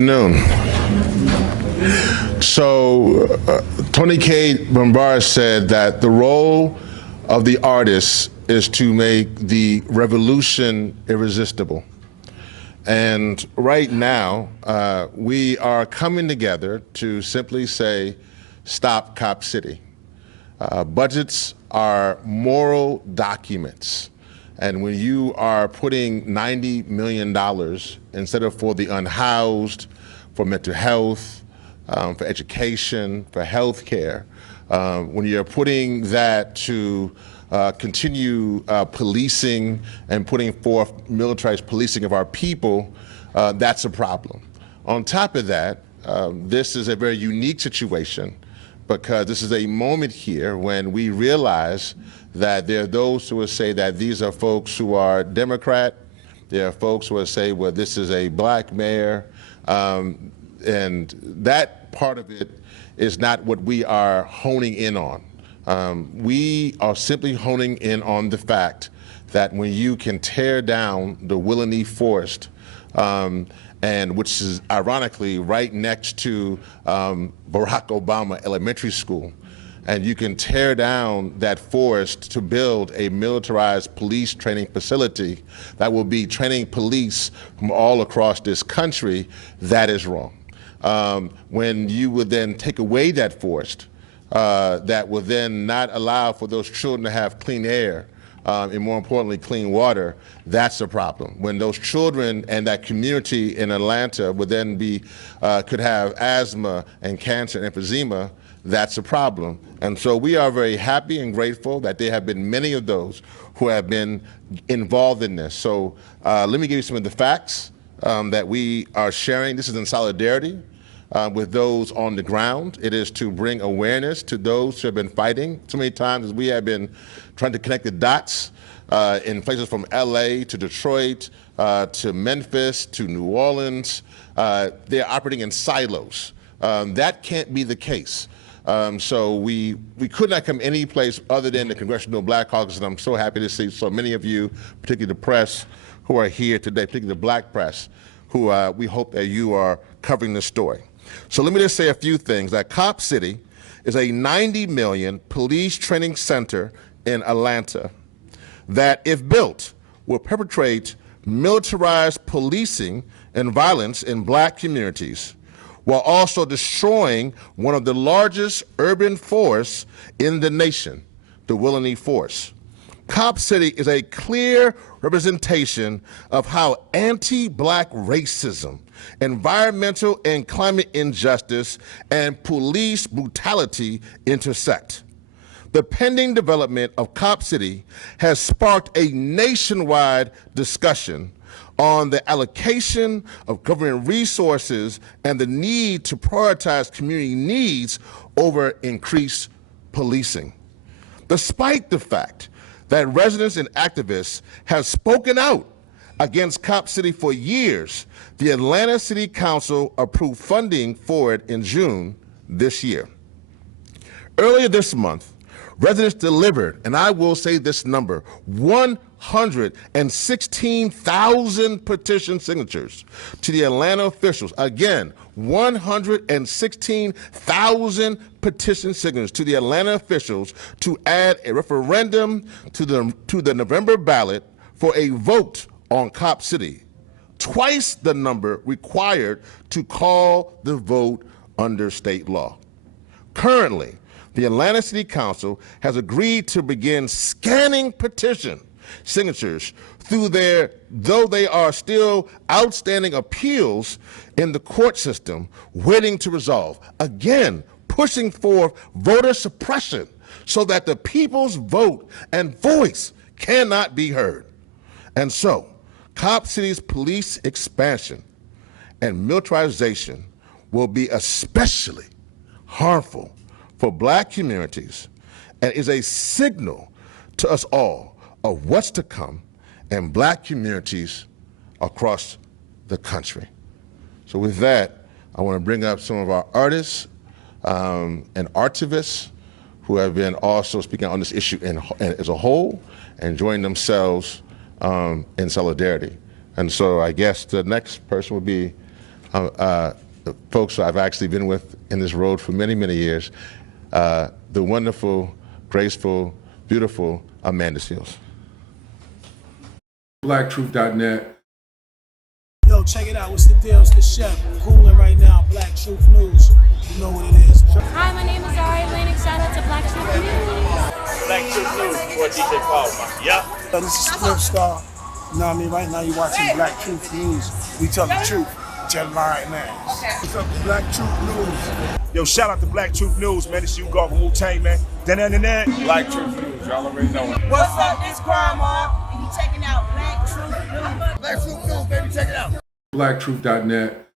Noon. So Tony K. Bombara said that the role of the artist is to make the revolution irresistible. And right now, we are coming together to simply say, stop Cop City. Budgets are moral documents. And when you are putting $90 million instead of for the unhoused, for mental health, for education, for health care, when you're putting that to continue policing and putting forth militarized policing of our people, that's a problem. On top of that, this is a very unique situation because this is a moment here when we realize that there are those who will say that these are folks who are Democrat. There are folks who will say, well, this is a black mayor. And that part of it is not what we are honing in on. We are simply honing in on the fact that when you can tear down the Willeney Forest, and which is ironically right next to Barack Obama Elementary School, and you can tear down that forest to build a militarized police training facility that will be training police from all across this country, that is wrong. When you would then take away that forest, that will then not allow for those children to have clean air, and more importantly, clean water, that's a problem. When those children and that community in Atlanta would then be, could have asthma and cancer and emphysema, that's a problem. And so we are very happy and grateful that there have been many of those who have been involved in this. So let me give you some of the facts that we are sharing. This is in solidarity with those on the ground. It is to bring awareness to those who have been fighting. So many times as we have been trying to connect the dots in places from LA to Detroit to Memphis to New Orleans, they're operating in silos. That can't be the case. So we could not come any place other than the Congressional Black Caucus, and I'm so happy to see so many of you, particularly the press, who are here today, particularly the black press, who we hope that you are covering this story. So let me just say a few things. That Cop City is a $90 million police training center in Atlanta that, if built, will perpetrate militarized policing and violence in black communities, while also destroying one of the largest urban forests in the nation, the Willeney Forest. Cop City is a clear representation of how anti-black racism, environmental and climate injustice, and police brutality intersect. The pending development of Cop City has sparked a nationwide discussion on the allocation of government resources and the need to prioritize community needs over increased policing. Despite the fact that residents and activists have spoken out against Cop City for years, the Atlanta City Council approved funding for it in June this year. Earlier this month, residents delivered, and I will say this number, 116,000 petition signatures to the Atlanta officials. Again, 116,000 petition signatures to the Atlanta officials to add a referendum to the November ballot for a vote on Cop City, twice the number required to call the vote under state law. Currently, the Atlanta City Council has agreed to begin scanning petition signatures through though they are still outstanding appeals in the court system waiting to resolve. Again, pushing for voter suppression so that the people's vote and voice cannot be heard. And so, Cop City's police expansion and militarization will be especially harmful for black communities and is a signal to us all of what's to come in black communities across the country. So with that, I want to bring up some of our artists and artivists who have been also speaking on this issue as a whole and joining themselves in solidarity. And so I guess the next person would be the folks I've actually been with in this road for many, many years, the wonderful, graceful, beautiful Amanda Seals. BlackTruth.net. Yo, check it out. What's the deal? It's the chef. Cooling right now. Black Truth News. You know what it is. Hi, my name is Lennox. Shout out to Black Truth News. Black Truth News for DJ Paul. Yeah. This is Swift Star. You know what I mean? Right now you're watching Black Truth News. We tell the truth. Tell the lie right now. Okay. What's up, Black Truth News? Yo, shout out to Black Truth News, man. This you go from Wu-Tang, man. Black Truth News. Y'all already know it. What's up, this grandma? And you checking out Black Truth News. Black Truth News, baby. Check it out. BlackTruth.net.